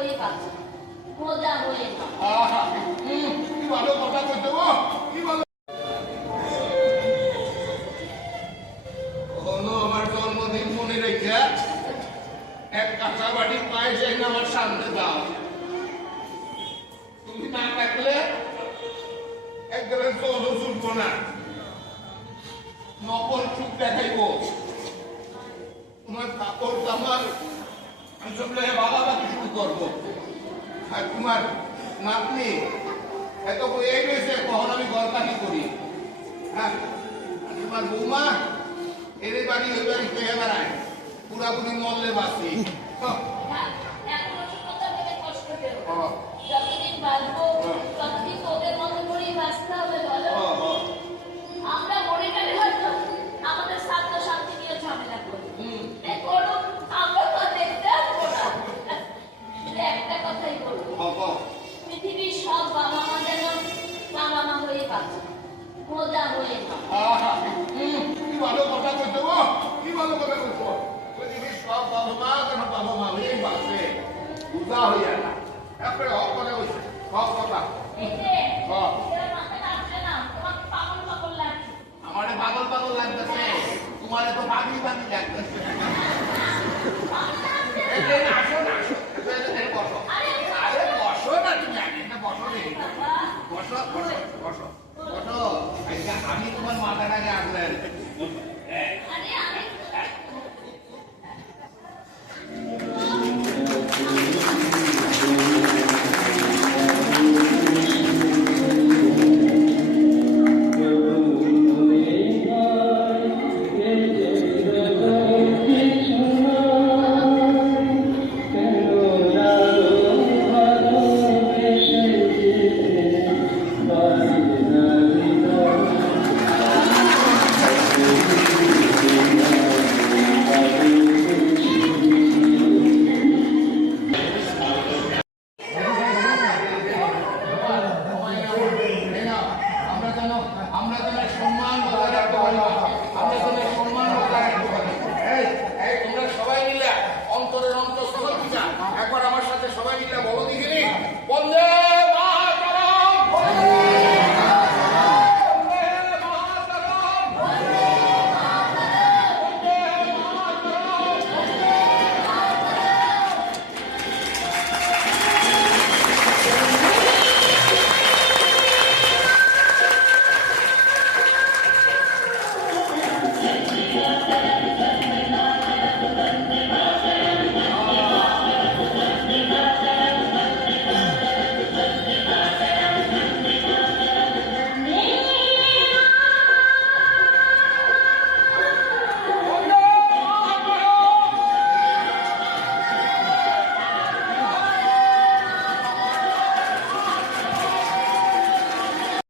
হয়ে পাচ্ছে মজা হয়ে না। কি ভালো কথা কইতে গো, কি ভালো। হলো আমার জন্মদিন মনে রেখে এক কাঁচা বাড়ি পায়ে যাই না আমার সামনে দাও। তুমি না থাকলে একবারে জলও চুলব না, নকল চুপ দেখাইব। তোমার কাপড় জামার আমি সব বাগাবাগি শুরু করবো। আর তোমার নাতনি এত এই রয়েছে কখন আমি গল্পাটি করি। হ্যাঁ, তোমার বৌমা এর বাড়ি ওই বাড়ি পেয়ে বেড়ায়, পুরাপুরি মল্লে বাঁচি। যতদিন বাঁচবো ততদিন তোদের মতো করেই বাঁচতে হবে। বলো, আমরা মনে গেলে হয়তো আমাদের স্বার্থ শান্তি নিয়ে ঝামেলা করি, আমরা তো দেখতে আসবো না। একটা কথাই বলবো, পৃথিবীর সব বাবা মা যেন বাবা মা হয়ে বাঁচে, মজা হয়ে না। কি ভালো কথা কইতে গো, কি ভালো কথা কইতো। পৃথিবীর সব বাবা মা যেন বাবা মা হয়েই বাঁচে, বুঝা হইয়া না। একবারে হক কথা কইছে, হক কথা। আমারে পাগল পাগল লাগতেছে, তোমারে তো পাগলি পাগলি লাগতেছে। আসো না, বসো। আরে বসো না, তুমি আগে বসো রে, বসো বসো বসো বসো। আমি তোমার মাথাটাকে আনলেন।